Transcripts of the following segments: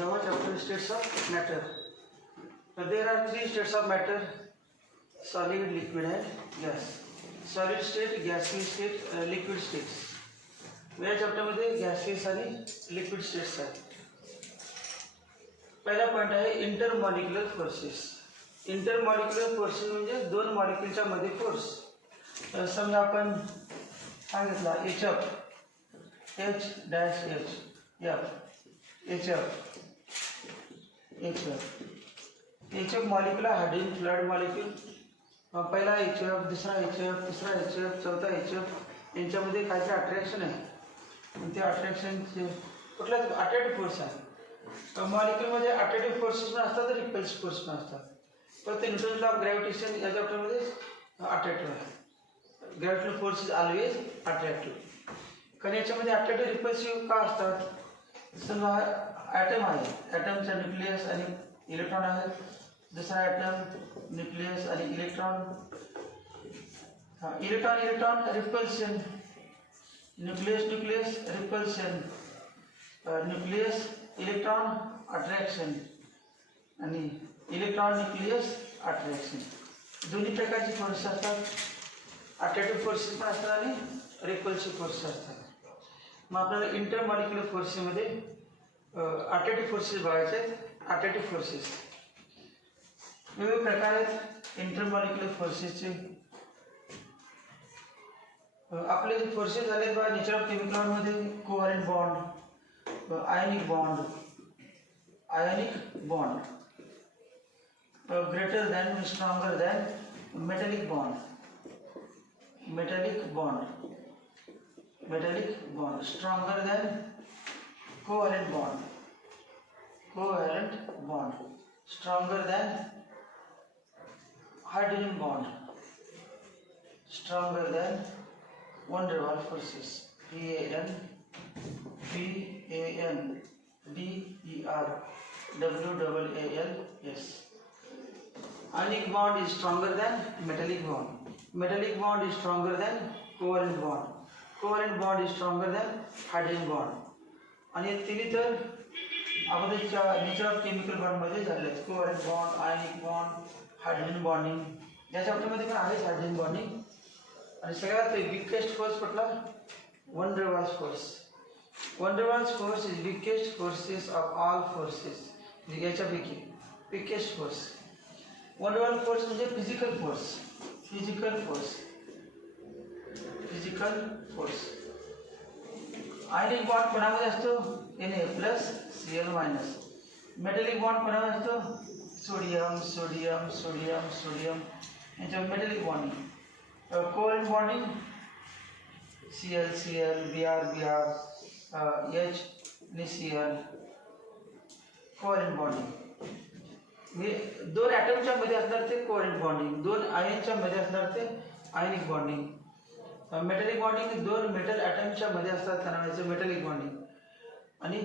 the chapter states of matter. There are three states of matter: solid, liquid, and gas. Solid state, gaseous state, liquid states. या chapter मध्ये gases आणि liquid states आहेत. पहिला point आहे intermolecular forces. Intermolecular forces म्हणजे दोन मॉलिक्युलच्या मध्ये force. समजा आपण सांगितला HF HF molecule hydrogen fluid molecule. पहिला HF, दुसरा HF, तिसरा HF, चौथा HF यांच्यामध्ये काहीतरी अट्रॅक्शन आहे. ते अट्रॅक्शनचे कुठल्याच अट्रॅक्टिव्ह फोर्स आहे. मॉलिक्युलमध्ये अट्रॅक्टिव्ह फोर्सेस पण असतात, रिपल्सिव्ह फोर्स पण असतात. पण ते न्यूटन लॉ ऑफ ग्रॅव्हिटेशन या चॅप्टरमध्ये अट्रॅक्टिव्ह आहे. Gravitational force is always attractive. कारण याच्यामध्ये अट्रॅक्टिव्ह रिपल्सिव्ह का असतात? समजा ॲटम आहे, ॲटमचा न्यूक्लियस आणि इलेक्ट्रॉन आहे. दुसरा ॲटम, न्यूक्लियस आणि electron. Electron repulsion, nucleus repulsion, nucleus electron attraction आणि इलेक्ट्रॉन न्यूक्लियस अट्रॅक्शन. दोन्ही प्रकारचे फोर्स असतात. अट्रॅक्टिव्ह फोर्सेस पण असतात आणि रिपल्सिव्ह फोर्सेस असतात. मग आपल्याला इंटरमॉलिक्युलर फोर्सेसमध्ये अट्रॅक्टिव्ह फोर्सेस बघायचे आहेत. अट्रॅक्टिव्ह फोर्सेस वेगवेगळे प्रकार आहेत इंटरमॉलिक्युलर फोर्सेसचे. आपले जे फोर्सेस झाले बघा नेचर ऑफ केमिकलमध्ये covalent bond, ionic bond, greater than, stronger than, metallic bond, stronger than, covalent bond, stronger than, hydrogen bond, stronger than, van der Waals forces, PAN, DER, Ionic bond is stronger than metallic bond. Metallic bond is stronger than covalent bond. Covalent bond is stronger than hydrogen bond. आणि तिन्ही तर अगोदरच्या nature of chemical बॉन्डमध्ये झाले आहेत. Covalent bond, ionic bond, hydrogen bonding. या चॅप्टरमध्ये पण आहे हायड्रोजन बॉन्डिंग. आणि सगळ्यात विकेस्ट फोर्स कुठला? Van der Waals force. Van der Waals force is weakest forces of all forces. याच्यापैकी weakest force. Van der Waals force म्हणजे फिजिकल फोर्स. आयनिक बॉन्ड कोणामध्ये असतो? Na+Cl-. मेटॅलिक बॉन्ड कोणामध्ये असतो? Sodium. याच्या metallic bonding. Covalent bonding Cl, Br, H आणि Cl. Covalent bonding दोन ॲटमच्या मध्ये असणार ते कोव्हॅलेंट बॉन्डिंग. दोन आयनच्या मध्ये असणार ते आयनिक बॉन्डिंग. मेटॅलिक बॉन्डिंग दोन मेटल ॲटमच्या मध्ये असतात त्यांना म्हणायचं मेटॅलिक बॉन्डिंग. आणि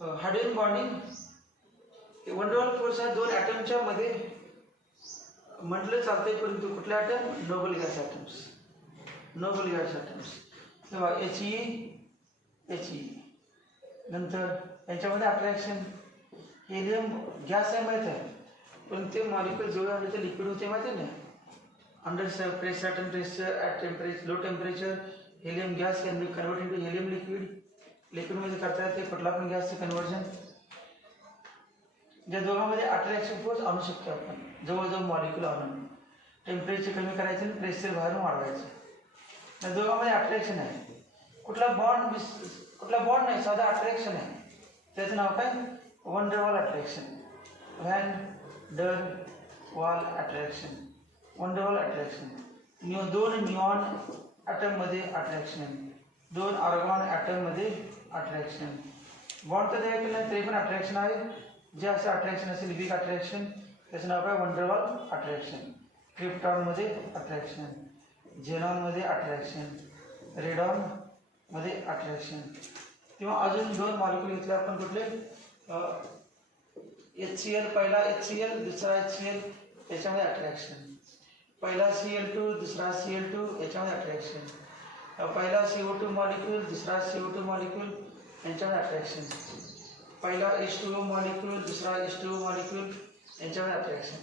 hydrogen bonding van der Waals force आहे दोन ॲटमच्या मध्ये म्हटलं चालतंय, परंतु कुठल्या ॲटम? Noble gas atoms. तेव्हा He नंतर यांच्यामध्ये अट्रॅक्शन. हेलियम गॅस आहे माहीत आहे, पण ते मॉलिक्युल जवळ आले तर लिक्विड होते माहिती आहे ना. Under pressure, temperature, at temperature, low temperature helium gas can be convert into helium लिक्विडमध्ये करता येते कुठला पण गॅसचं कन्वर्जन. या दोघांमध्ये अट्रॅक्शन फोर्स आणू शकतो आपण. जवळजवळ मॉलिक्युल आणून टेम्परेचर कमी करायचं आणि प्रेशर बाहेरून वाढवायचं. या दोघांमध्ये अट्रॅक्शन आहे. कुठला बॉन्ड नाही, साधा अट्रॅक्शन आहे. त्याचं नाव काय? Van der Waal attraction. Van डर वाल अट्रॅक्शन. दोन न्यूऑन ॲटममध्ये अट्रॅक्शन, दोन आर्गॉन ॲटममध्ये अट्रॅक्शन. बॉन्ड तर द्यायचं नाही तरी पण अट्रॅक्शन आहे. जे असं अट्रॅक्शन असेल वीक अट्रॅक्शन त्याचं नाव काय? Van der Waal attraction. क्रिप्टॉनमध्ये अट्रॅक्शन, झेनॉनमध्ये अट्रॅक्शन, रेडॉनमध्ये अट्रॅक्शन. किंवा अजून दोन मॉलिक्युल घेतले आपण कुठले? HCl, पहिला HCl, दुसरा HCl, याच्यामध्ये अट्रॅक्शन. पहिला Cl2, दुसरा Cl2, याच्यामध्ये अट्रॅक्शन. पहिला CO2 मॉलिक्युल, दुसरा CO2 मॉलिक्युल, यांच्यामध्ये अट्रॅक्शन. पहिला H2O मॉलिक्यूल, दुसरा H2O मॉलिक्यूल, यांच्यामध्ये अट्रॅक्शन.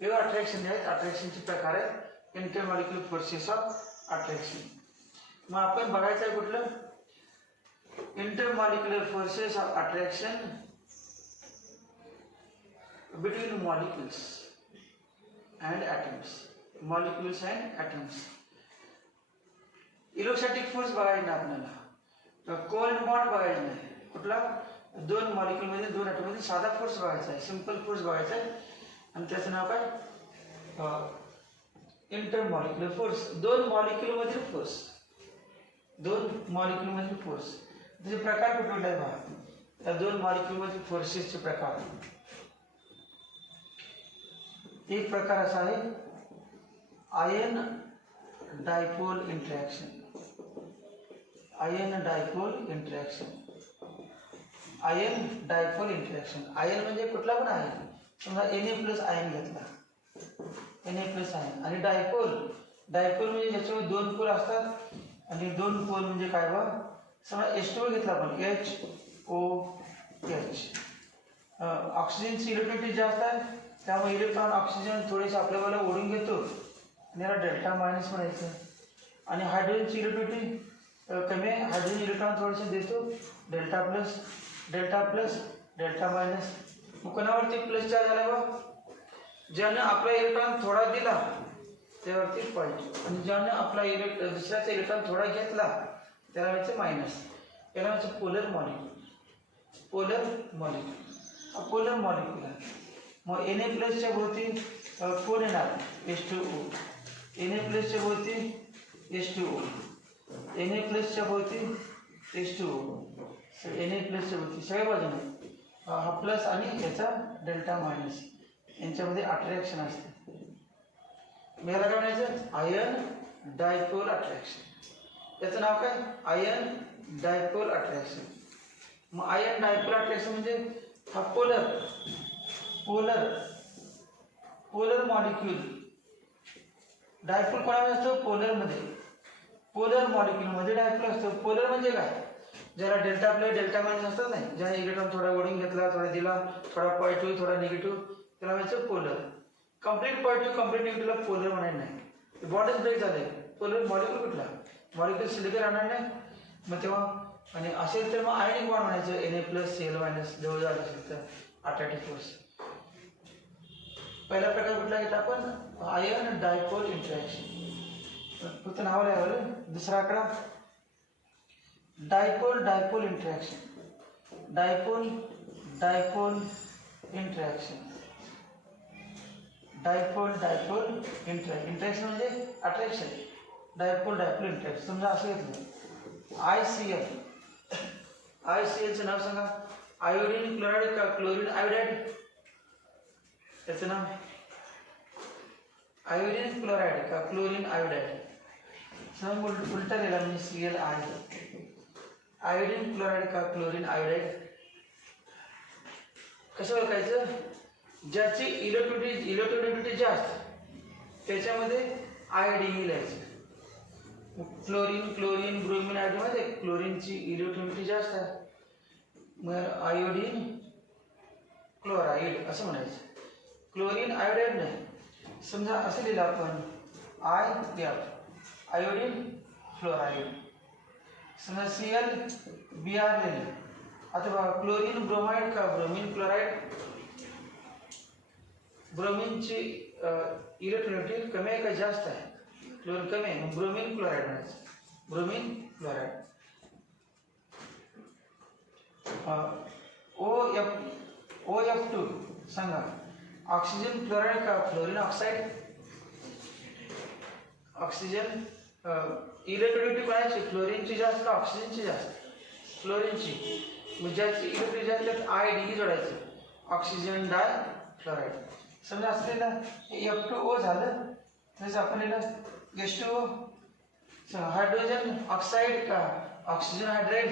वेगवेगळे अट्रॅक्शन आहेत. अट्रॅक्शनचे प्रकार आहेत. Intermolecular forces of attraction. मग आपण बघायचं आहे कुठलं? Intermolecular forces of attraction between molecules and atoms. Molecules and atoms. Electrostatic force बघायचा नाही आपल्याला. कोल्ड बॉन्ड बघायचा नाही. कुठला? दोन मॉलिक्यूलमध्ये, दोन ॲटममध्ये साधा फोर्स बघायचा आहे. सिंपल फोर्स बघायचा आहे. आणि त्याचं नाव काय? Intermolecular force. दोन मॉलिक्यूलमधील फोर्स. दोन मॉलिक्यूलमधील फोर्स. त्याचे प्रकार कुठले आहे पहा. त्या दोन मॉलिक्यूलमधील फोर्सेसचे प्रकार. एक प्रकार असा आहे ion dipole interaction. Ion dipole interaction. Ion dipole interaction. Ion म्हणजे कुठला पण आहे. समजा Na+ आयन घेतला, Na+ आयन. आणि डायपोल, डायपोल म्हणजे ज्याच्यामध्ये दोन पोल असतात. आणि दोन पोल म्हणजे काय बा? समजा H2O घेतला आपण, HOH. ऑक्सिजनची इलेक्ट्रिसिटी जास्त आहे, त्यामुळे इलेक्ट्रॉन ऑक्सिजन थोडेसे आपल्या बाजूला ओढून घेतो आणि याला डेल्टा मायनस म्हणायचं. आणि हायड्रोजनची इलेक्ट्रिसिटी कमी आहे, हायड्रोजन इलेक्ट्रॉन थोडेसे देतो, delta plus, delta plus, delta minus. मग कोणावरती प्लस चार्ज आला बा? ज्यानं आपला इलेक्ट्रॉन थोडा दिला त्यावरती पॉझिटिव्ह, आणि ज्यानं आपला दुसऱ्याचा इलेक्ट्रॉन थोडा घेतला त्याला व्हायचं मायनस. याला व्हायचं पोलर मॉलिक्यूल. पोलर मॉलिक्यूल हा पोलर मॉलिक्यूल आहे. मग Na+च्या भोवती कोण येणार? H2O. Na+च्या भोवती H2O. Na+च्या भोवती H2O. Na+च्या भोवती सगळ्या बाजूने हा प्लस आणि याचा डेल्टा मायनस, यांच्यामध्ये अट्रॅक्शन असते. मग याला काय म्हणायचं? Ion dipole attraction. याचं नाव काय? Ion dipole attraction. मग आयन डायपोल अट्रॅक्शन म्हणजे हा पोलर मॉलिक्यूल. डायपोल कोणामध्ये असतो? पोलरमध्ये. पोलर मॉलिक्यूलमध्ये डायपोल असतो. पोलर म्हणजे काय? ज्याला डेल्टा प्लस डेल्टा मायनस असतात नाही, ज्याने इलेक्ट्रॉन थोडा ओढून घेतला, थोडा दिला, थोडा पॉझिटिव्ह थोडा निगेटिव्ह, त्याला म्हणायचं पोलर. कंप्लीट पॉझिटिव्ह कंप्लीट निगेटिव्हला पोलर म्हणायला नाही. बॉन्डच ब्रेक झाले. पोलर मॉलिक्यूल कुठला? मॉलिक्यूल सिलिकॉन राहणार नाही. मग तेव्हा आणि असेल तर मग आयनिक बॉन्ड म्हणायचं. Na+Cl- जवळ असेल तर अट्रॅक्टिव्ह फोर्स. पहिला प्रकार कुठला घेतला आपण? Ion dipole interaction. फक्त नाव लिहावं. दुसरा आकडा dipole interaction. Dipole interaction. Dipole interaction म्हणजे अट्रॅक्शन. Dipole interaction. समजा असं घेतलं ICLचं नाव सांगा. आयोडीन क्लोराईड का क्लोरीन आयोडाईड? त्याचं नाव आयोडीन क्लोराईड का क्लोरीन आयोडाईड? समज उलटा लिहिला म्हणजे ClI. आयोडीन क्लोराईड का क्लोरीन आयोडाईड? कसं ओळखायचं? ज्याची इलेक्ट्रोनेगेटिव्हिटी जास्त त्याच्यामध्ये आयोडीन लिहायचं. क्लोरीन ब्रोमीन आयोडीन मध्ये क्लोरीनची इलेक्ट्रोनेगेटिव्हिटी जास्त आहे, मग आयोडीन क्लोराईड असं म्हणायचं. क्लोरीन आयोडाईड नाही. समजा असं लिहिलं आपण IF आयोडीन फ्लोराईड. समजा ClBr लिहिलं. आता बघा क्लोरीन ब्रोमाइड का ब्रोमीन क्लोराईड? ब्रोमीनची इलेक्ट्रोनेगेटिव्हिटी कमी आहे का जास्त आहे? क्लोरीन कमी आहे, मग ब्रोमीन क्लोराईड म्हणायचं. Bromine chloride. OF2 सांगा. ऑक्सिजन क्लोराईड का फ्लोरीन ऑक्साईड? ऑक्सिजन इलेक्ट्रोनेगेटिव्हिटी कोणाची? फ्लोरीनची जास्त का ऑक्सिजनची जास्त? फ्लोरीनची. मग ज्याची इलेक्ट्रिसिटी जास्त त्यात IDE जोडायचं. ऑक्सिजन डाय फ्लोराईड. समजा असलेलं F2O झालं, तसं आपण लिहिलं H2O. हायड्रोजन ऑक्साईड का ऑक्सिजन हायड्राईड?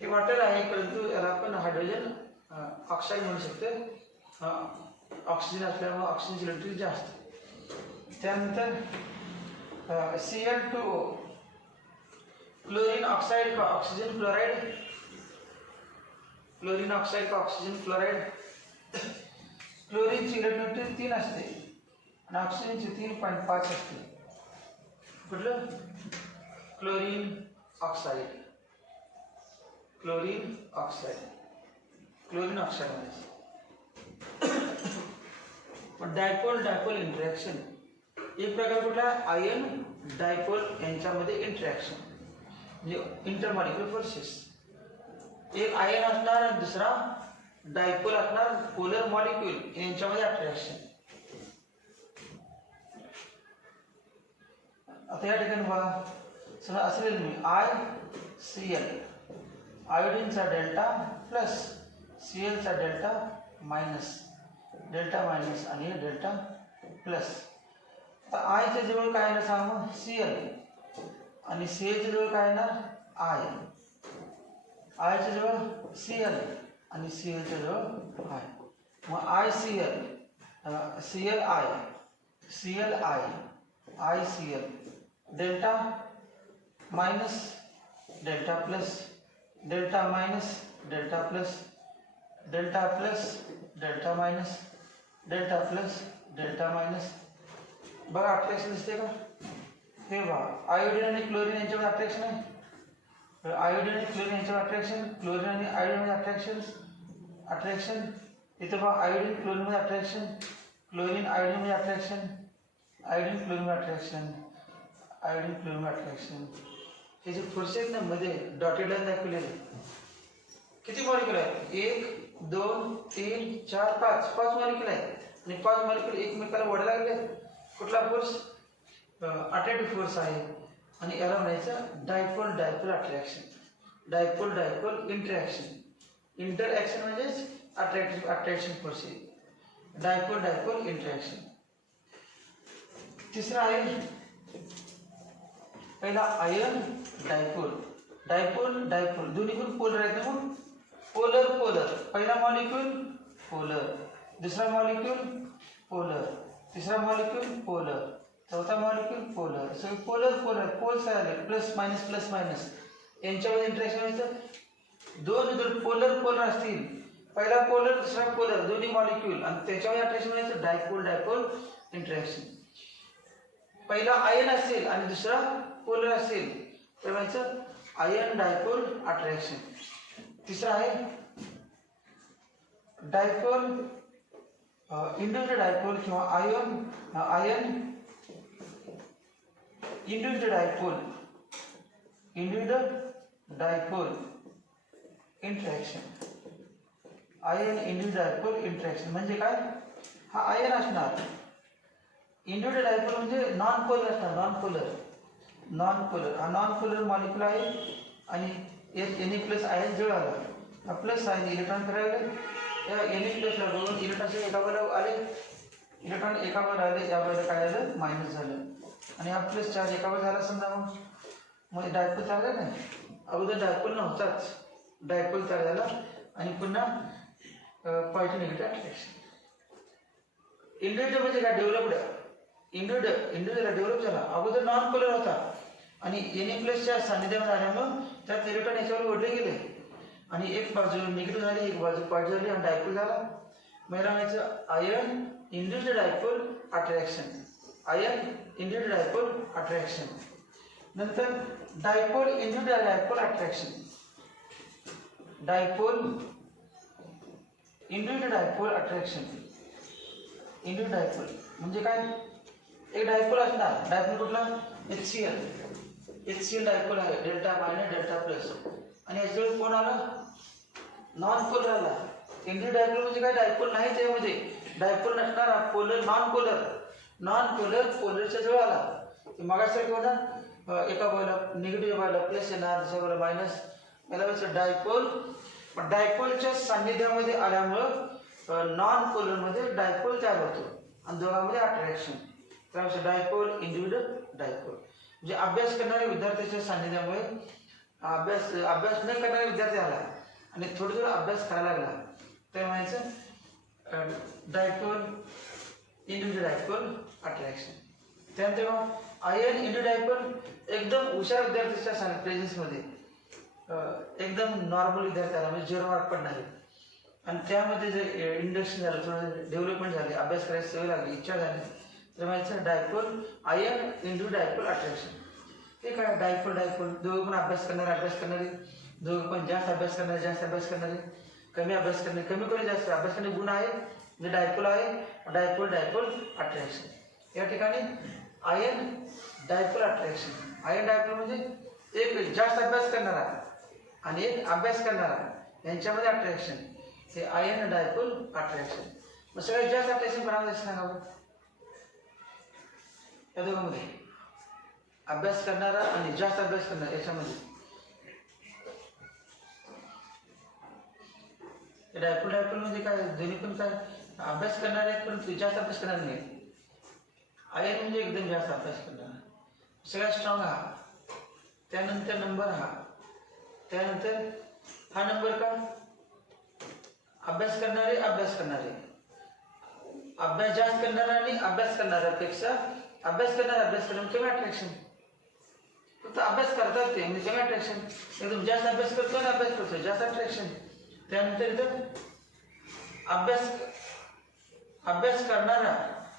हे वॉटर आहे, परंतु याला आपण हायड्रोजन ऑक्साईड म्हणू शकतो. ऑक्सिजन असल्यामुळे ऑक्सिजनची इलेक्ट्रिसिटी जास्त. त्यानंतर Cl2O. क्लोरीन ऑक्साइड का ऑक्सीजन क्लोराइड, क्लोरीन ऑक्साइड का ऑक्सीजन क्लोराइड. क्लोरीनची इलेक्ट्रॉनिक 3 असते आणि ऑक्सिजनची 3.5 असते. कुठलं? Chlorine oxide, chlorine oxide, chlorine oxide मध्ये. डायपोल डायपोल इंटरॅक्शन एक प्रकार कुठला? आयन डायपोल यांच्यामध्ये इंटरॅक्शन म्हणजे इंटरमॉलिक्युलर फोर्सेस. एक आयन असणार आणि दुसरा डायपोल असणार, पोलर मॉलिक्यूल यांच्यामध्ये अट्रॅक्शन. आता या ठिकाणी बघा समजा असेल मी ICl, आयोडीनचा डेल्टा प्लस Cl चा डेल्टा मायनस, डेल्टा मायनस आणि डेल्टा प्लस. आता I च्या जवळ काय येणार सांगा? Cl आणि Cl च्या जवळ काय येणार? I. I च्या जवळ Cl आणि Cl च्या जवळ I. मग ICl, ClI, ClI, ICl, delta minus delta plus, delta minus delta plus, delta plus delta minus, delta plus delta minus. बघा अट्रॅक्शन दिसते का? हे बघा आयोडीन आणि क्लोरीन यांच्यामध्ये अट्रॅक्शन आहे. आयोडीन आणि क्लोरीन यांच्यामध्ये अट्रॅक्शन, क्लोरीन आणि आयोडीनमध्ये अट्रॅक्शन, अट्रॅक्शन. इथं बघा आयोडीन क्लोरीनमध्ये अट्रॅक्शन, क्लोरीन आयोडीनमध्ये अट्रॅक्शन, आयोडीन क्लोरीनमध्ये अट्रॅक्शन, आयोडीन क्लोरीन अट्रॅक्शन. हे जे फोर्स आहेत ना मध्ये डॉटेड लाईन दाखवलेले, किती मॉलिक्यूल आहेत? 1 2 3 4 5 5 मॉलिक्यूल आहेत आणि 5 मॉलिक्यूल एकमेकाला ओढायला लागले. कुठला फोर्स? अट्रॅक्टिव्ह फोर्स आहे आणि याला म्हणायचं dipole dipole attraction, dipole dipole interaction. Interaction म्हणजेच अट्रॅक्शन फोर्स आहे, डायपोल डायपोल इंटरॅक्शन. तिसरा आहे पहिला आयन डायपोल, डायपोल डायपोल दोन्ही पण पोलर आहेत ना. मग पोलर पोलर, पहिला मॉलिक्यूल पोलर, दुसरा मॉलिक्यूल पोलर, तिसरा मॉलिक्यूल पोलर, चौथा मॉलिक्यूल पोलर. सगळे पोलर पोलर, पोल्स आले प्लस मायनस यांच्यामध्ये इंटरॅक्शन व्हायचं. दोन जर पोलर पोलर असतील, पहिला पोलर दुसरा पोलर, दोन्ही मॉलिक्यूल आणि त्याच्यामध्ये अट्रॅक्शन व्हायचं डायपोल डायपोल इंटरॅक्शन. पहिला आयन असेल आणि दुसरा पोलर असेल तर व्हायचं आयन डायपोल अट्रॅक्शन. तिसरा आहे डायपोल इंडिव्हिज्युअल डायपोल किंवा ion individual dipole, individual dipole interaction. Ion individual dipole interaction म्हणजे काय? हा आयन असणार, इंडिव्हिज्युअल डायपोल म्हणजे नॉन पोलर असणार, नॉन पोलर, नॉन पोलर. हा नॉन पोलर मॉलिक्यूल आहे आणि Na प्लस आयन जवळ आला, हा प्लस आयन इलेक्ट्रॉन करायला या Na प्लसला बघून इलेक्ट्रॉनच्या एका बाजूला आले, इलेक्ट्रॉन एका बाजूला आले, या बाजूला काय झालं? मायनस झालं आणि हा प्लस चार्ज एका बाजूला झाला समजा. मग डायपोल तयार झाला नाही, अगोदर डायपोल नव्हताच, डायपोल तयार झाला आणि पुन्हा पॉझिटिव्ह निगेटिव्ह अट्रॅक्शन. इंडिव्हिज्युअल म्हणजे काय? डेव्हलप्ड. इंडिव्हिज्युअल डेव्हलप झाला, अगोदर नॉन पोलर होता आणि Na प्लसच्या सान्निध्यामध्ये आल्यामुळं त्यात इलेक्ट्रॉन याच्यावर ओढले गेले आणि एक बाजू निगेटिव्ह झाली, एक बाजू पॉझिटिव्ह झाली आणि डायपोल झाला. मला म्हणायचं ion individual dipole attraction, ion individual dipole attraction. नंतर dipole individual dipole attraction, dipole individual dipole attraction. Individual dipole म्हणजे काय? एक डायपोल असणार, डायपोल कुठला? HCl डायपोल आहे, डेल्टा मायनस डेल्टा प्लस आणि याच्याजवळ कोण आला? नॉन पोलर आला. इंडिव्हिज्युअल डायपोल म्हणजे काय? डायपोल नाही त्यामध्ये, डायपोल नसणारा polar, non polar, non polar पोलरच्या जवळ आला. मगासारखं होणार एका बाजूला निगेटिव्ह बाजूला प्लस येणार, दुसऱ्या बाजूला मायनस. याला व्हायचं डायपोल. पण डायपोलच्या सान्निध्यामध्ये आल्यामुळं नॉन पोलरमध्ये डायपोल तयार होतो आणि दोघांमध्ये अट्रॅक्शन. त्यामुळे डायपोल इंडिव्हिज्युअल डायपोल म्हणजे अभ्यास करणाऱ्या विद्यार्थ्याच्या सान्निध्यामुळे अभ्यास न करणाऱ्या विद्यार्थी आला आणि थोडं थोडं अभ्यास करायला लागला तर म्हणायचं डायपोल इंडिव्हिज्युअल डायपोल अट्रॅक्शन. त्यानंतर मग आयन इंटू डायपोल एकदम हुशार विद्यार्थ्याच्या प्रेझेन्समध्ये एकदम नॉर्मल विद्यार्थ्याला म्हणजे 0 मार्क पडणारे आणि त्यामध्ये जे इंडक्शन झालं, थोडं डेव्हलपमेंट झाली, अभ्यास करायची सवय लागली, इच्छा झाली, तर माझं dipole ion into dipole attraction. हे काय डायपोल दोघं पण अभ्यास करणारे, दोघं पण जास्त अभ्यास करणारे, कमी अभ्यास करणे, कमी कमी जास्त अभ्यास करणे गुण आहे म्हणजे डायपोल आहे. Dipole attraction. या ठिकाणी ion dipole attraction. Ion dipole म्हणजे एक जास्त अभ्यास करणारा आणि एक अभ्यास करणारा यांच्यामध्ये अट्रॅक्शन, हे आयन डायपोल अट्रॅक्शन. मग सगळ्यात जास्त अट्रॅक्शन कोणामध्ये सांगा बरं? या दोघांमध्ये अभ्यास करणारा आणि जास्त अभ्यास करणारा याच्यामध्ये डायपोल म्हणजे काय? दोन्ही पण काय अभ्यास करणारे आहेत पण जास्त अभ्यास करणार नाही. आयन म्हणजे एकदम जास्त अभ्यास करणारा, सगळ्यात स्ट्रॉंग हा, त्यानंतर नंबर हा, त्यानंतर हा नंबर का? अभ्यास करणारे, अभ्यास जास्त करणारा आणि अभ्यास करणाऱ्यापेक्षा अभ्यास करणारा कमी अट्रॅक्शन. फक्त अभ्यास करतात ते म्हणजे कमी अट्रॅक्शन. एकदम जास्त अभ्यास करतो आणि अभ्यास करतो जास्त अट्रॅक्शन. त्यानंतर इथं अभ्यास करणारा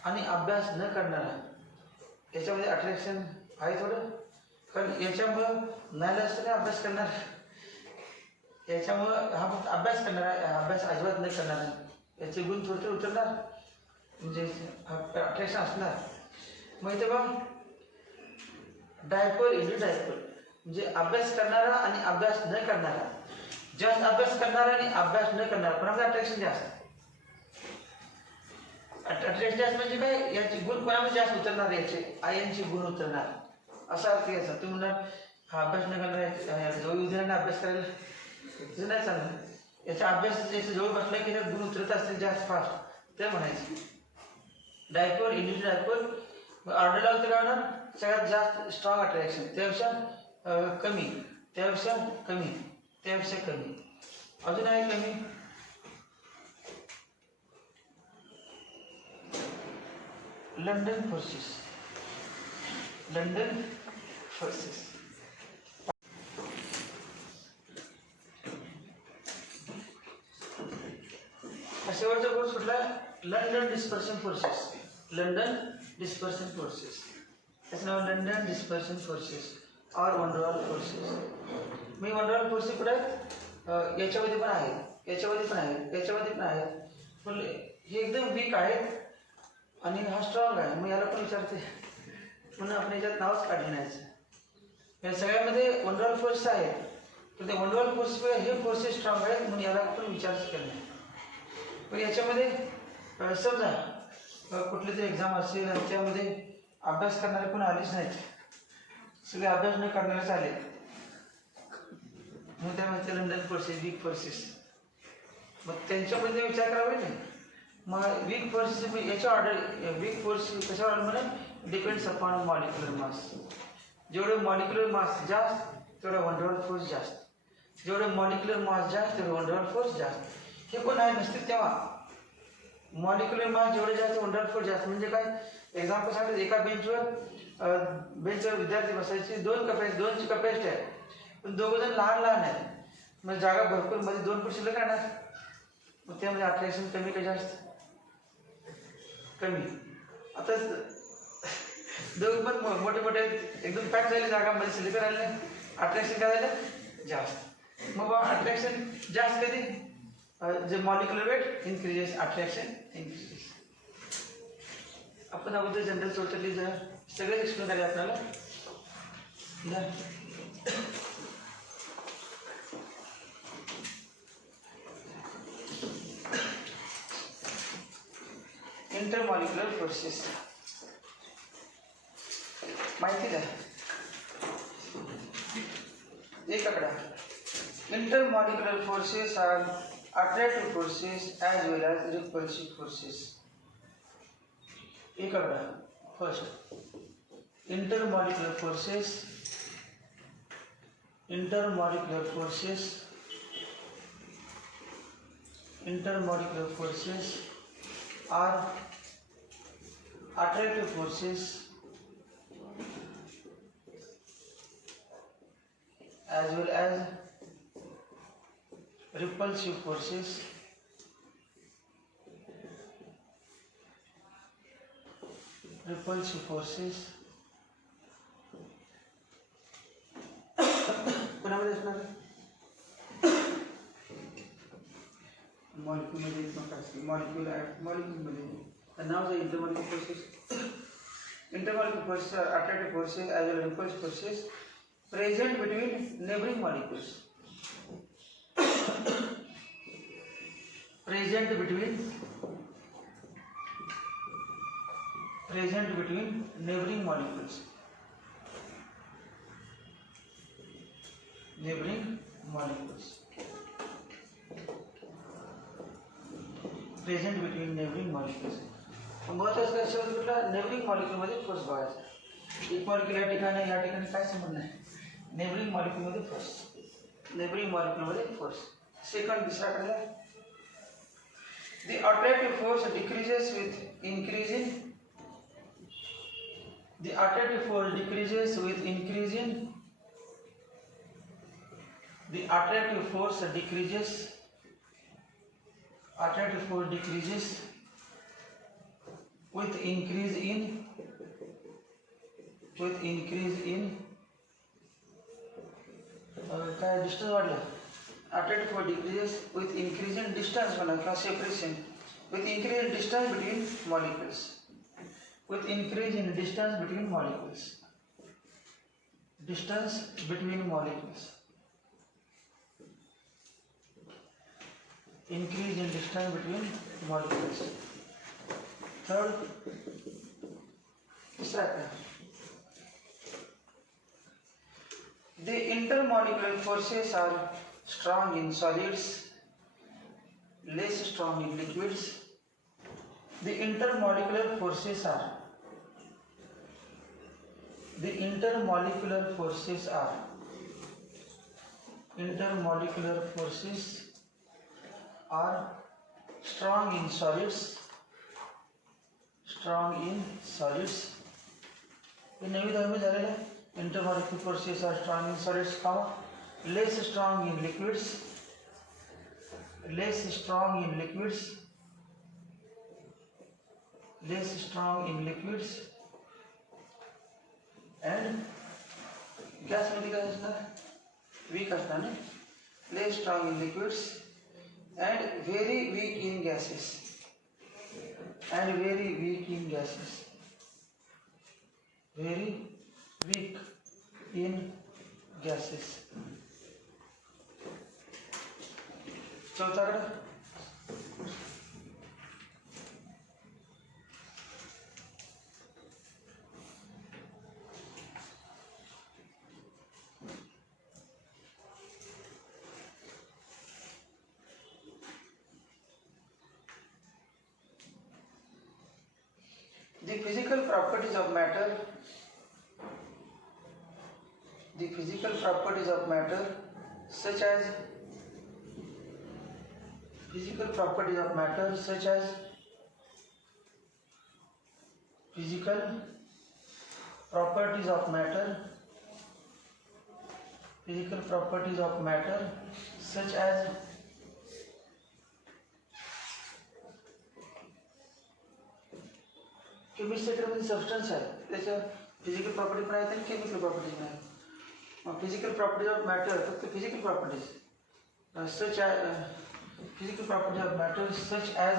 आणि अभ्यास न करणारा याच्यामध्ये अट्रॅक्शन आहे थोडं, कारण याच्यामुळं नाही अभ्यास करणार, याच्यामुळं हा फक्त अभ्यास करणारा, अभ्यास अजिबात नाही करणार, याचे गुण थोडे उतरणार म्हणजे अट्रॅक्शन असणार. मग इथे बघ डायपोल इंटू डायपोल म्हणजे अभ्यास करणारा आणि अभ्यास न करणारा, जास्त अभ्यास करणारा आणि अभ्यास न करणारा कोणाचं अट्रॅक्शन जास्त? अट्रॅक्शन जास्त म्हणजे काय? याचे गुण कोणामध्ये जास्त उतरणार, याचे आयनचे गुण उतरणार असा अर्थ याचा. तुम्ही म्हणणार हा अभ्यास न करणार जवळ उद्याने अभ्यास करायला नाही चालणार, याचा अभ्यास याच्या जवळ बसला की गुण उतरत असतील जास्त फास्ट, ते म्हणायचं. डायपोल इंटू डायपोल ऑर्डर लावते काय होणार? सगळ्यात जास्त स्ट्रॉंग अट्रॅक्शन, त्यापेक्षा कमी, त्यापेक्षा कमी, त्यापेक्षा कमी, अजून आहे कमी. लंडन फोर्सेस शेवटचा कोर्स कुठला? London dispersion forces. त्याचं नाव लंडन डिस्पर्शन फोर्सेस और वंडरवॉल फोर्सेस. मी वंडरवॉल फोर्सेस कुठे आहेत? याच्यामध्ये पण आहेत, पण हे एकदम वीक आहेत आणि हा स्ट्रॉंग आहे. मग याला पण विचारते म्हणून आपण याच्यात नावच काढलं नाही. या सगळ्यामध्ये वंडरवॉल फोर्स आहे, तर त्या वंडरवॉल फोर्समुळे हे फोर्सेस स्ट्रॉंग आहेत म्हणून याला पण विचारच केला नाही. पण याच्यामध्ये समजा कुठली तरी एक्झाम असेल आणि त्यामध्ये अभ्यास करणारे पण आलेच नाहीत, सगळे अभ्यास न करणारेच आले, मग त्यामध्ये लंडन फोर्सेस, वीक फोर्सेस, मग त्यांच्यामध्ये विचार करावा नाही. मग वीक फोर्सेस याच्या ऑर्डर, वीक फोर्स कशावर अवलंबून? Depends upon molecular mass. जेवढं मॉलिक्युलर मास जास्त तेवढं वंडरवॉल फोर्स जास्त, जेवढं मॉलिक्युलर मास जास्त तेवढं वंडरवॉल फोर्स जास्त. हे पण आहे नसते तेव्हा मॉलिक्युलर मास जेवढे जास्त वंडरवॉल फोर्स जास्त. म्हणजे काय? एक्झाम्पल सांगतो, एका बेंचवर विद्यार्थी बसायचे, दोनची कपॅसिटी आहे, पण दोघं जण लहान आहेत, मग जागा भरपूर मध्ये 2 फूट शिल्लक राहणार, मग त्यामध्ये अट्रॅक्शन कमी का जास्त? कमी. आता दोघं पण मोठे एकदम पॅक झाले, जागामध्ये शिल्लक राहिले, अट्रॅक्शन काय झालं? जास्त. मग अट्रॅक्शन जास्त कधी? जे molecular weight increases, attraction increases. आपण अगोदर जनरल टोटली सगळे एक्सप्लेन करायचे आपल्याला. इंटरमॉलिक्युलर फोर्सेस माहिती द्या, एक आकडा. Intermolecular forces are attractive forces as well as repulsive forces. एक आकडा. First intermolecular forces are attractive forces as well as repulsive forces कोणामध्ये असणार मॉलिक्यूलमध्ये मॉलिक्यूलमध्ये नाव आहे इंटरमॉलिक्यूल forces intermolecular forces are attractive forces as well as repulsive forces present between neighboring molecules present between neighboring molecules present between neighboring molecules महत्वाचा शब्द कुठला neighbouring molecule मध्ये force बघायचा एक molecule या ठिकाणी काय संबंध नाही नेबरिंग मॉलिक्यूल मध्ये फोर्स सेकंड दुसरा कडला the attractive force decreases with increasing with increase in काय डिस्टन्स वाढलं attractive force decreases with increase in distance म्हणा किंवा separation with increase in distance between molecules Third, the intermolecular forces are strong in solids, less strong in liquids. The intermolecular forces are strong in solids. ये नवी दहावी झालेलं आहे intermolecular forces are strong in solids, less strong in liquids, and gas मध्ये काय असणार weak असणार ना less strong in liquids and very weak in gases. चौथा The physical properties of matter such as physical properties of matter such as chemistry मध्ये substance आहे त्याच्या physical property पण आहेत आणि केमिकल प्रॉपर्टीज पण आहेत मग फिजिकल प्रॉपर्टीज ऑफ मॅटर फक्त physical properties such physical property of matter such as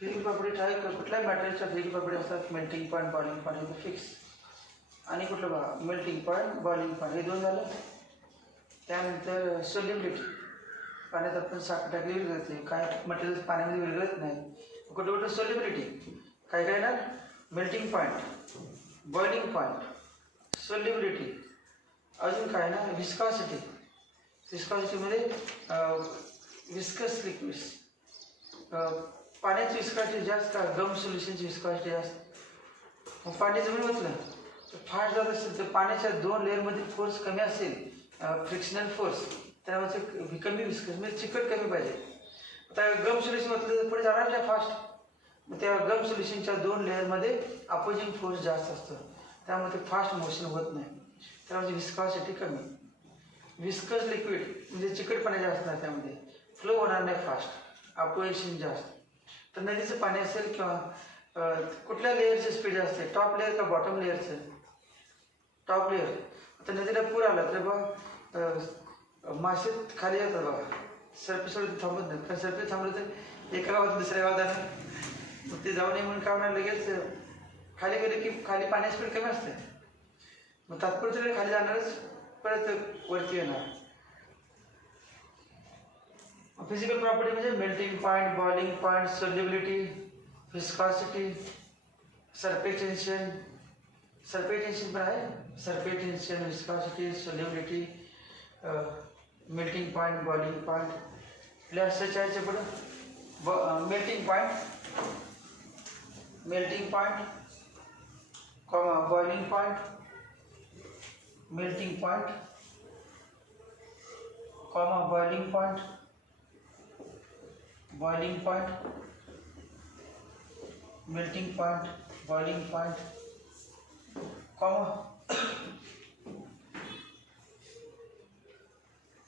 physical property आहे कुठल्याही मॅटरच्या फिजिकल प्रॉपर्टी असतात मेल्टिंग पॉईंट बॉइलिंग पॉईंट हे फिक्स आणि कुठलं बघा मेल्टिंग पॉईंट बॉइलिंग पॉईंट हे दोन झालं त्यानंतर सोल्युबिलिटी पाण्यात आपण साखर टाकली विरघळते काय मटेरियल पाण्यामध्ये विरघळत नाही कुठे कुठे सोल्युबिलिटी काय काय ना melting point boiling point solubility अजून काय ना विस्कॉसिटीमध्ये विस्कस लिक्विड्स पाण्याची विस्कॉसिटी जास्त का गम सोल्युशनची विस्कॉसिटी जास्त मग पाणी जमीन ओतलं तर फास्ट जात असेल तर पाण्याच्या दोन लेअरमध्ये फोर्स कमी असेल फ्रिक्शनल फोर्स त्यामुळे कमी विस्कस म्हणजे चिकट कमी पाहिजे आता गम सोल्युशन ओतलं तर पुढे जाणार नाही फास्ट मग त्या गम सोल्युशनच्या दोन लेअरमध्ये अपोजिंग फोर्स जास्त असतो त्यामुळे ते फास्ट मोशन होत नाही त्याला म्हणजे विस्कॉसिटी कमी. विस्कस लिक्विड म्हणजे चिकटपणा जास्त नाही, त्यामध्ये फ्लो होणार नाही फास्ट, अपवेशन जास्त. तर नदीचं पाणी असेल किंवा कुठल्या लेअरची स्पीड असते, टॉप लेअर का बॉटम लेअरचं? Top layer. आता नदीला पूर आला तर बघा मासे खाली येतात बघा, सरफेस थांबत नाही, कारण सरफेस थांबलं तर एका गावात दुसऱ्या गावात जाणार, मग ते जाऊ नये म्हणून काय होणार, लगेच खाली गेले की खाली पाण्याची स्पीड कमी असते, मग तात्पुरते वेळ खाली जाणारच, परत वरती येणार. फिजिकल प्रॉपर्टी म्हणजे melting point, boiling point, solubility, viscosity, surface tension. Surface tension पण आहे, surface tension, viscosity, solubility, melting point, boiling point. आपल्या याच्या पुढं melting point, melting point, comma boiling point, melting point, comma boiling point, boiling point, melting point, boiling point, comma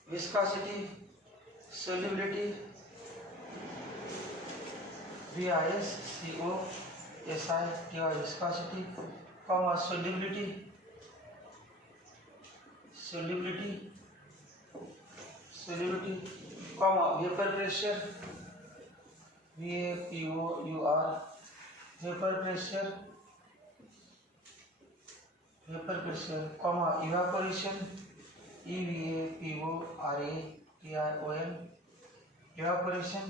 viscosity, solubility, VISCOSITY viscosity, comma solubility, solubility, solubility, comma vapour pressure, VAPOUR vapour pressure, vapour pressure, comma evaporation, EVAPORATION evaporation.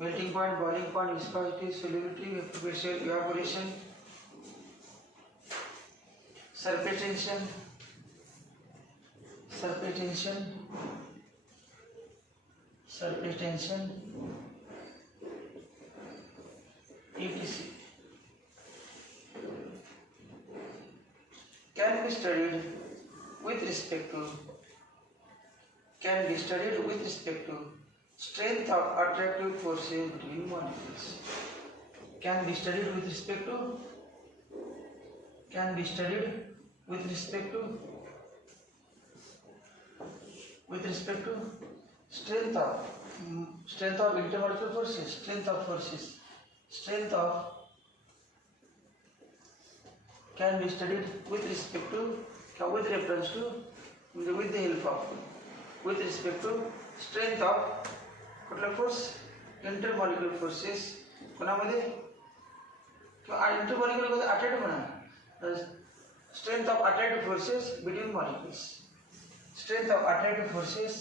Melting point, boiling point, viscosity, solubility, vapour pressure, evaporation. Surface tension, surface tension, surface tension, etc. can be studied with respect to strength of attractive forces between molecules. Can be studied with respect to strength of intermolecular forces, strength of can be studied with respect to, with reference to, with the help of, with respect to strength of कुठला force, intermolecular forces. कोणामध्ये किंवा intermolecular मध्ये attract म्हणा, strength of attractive forces between molecules, strength of attractive forces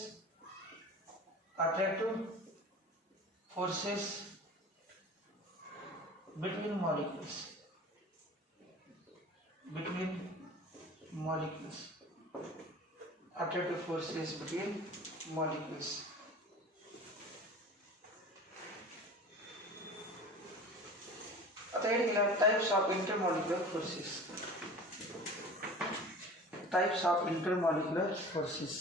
between molecules, attractive forces between molecules. आता हे दिला types of intermolecular forces.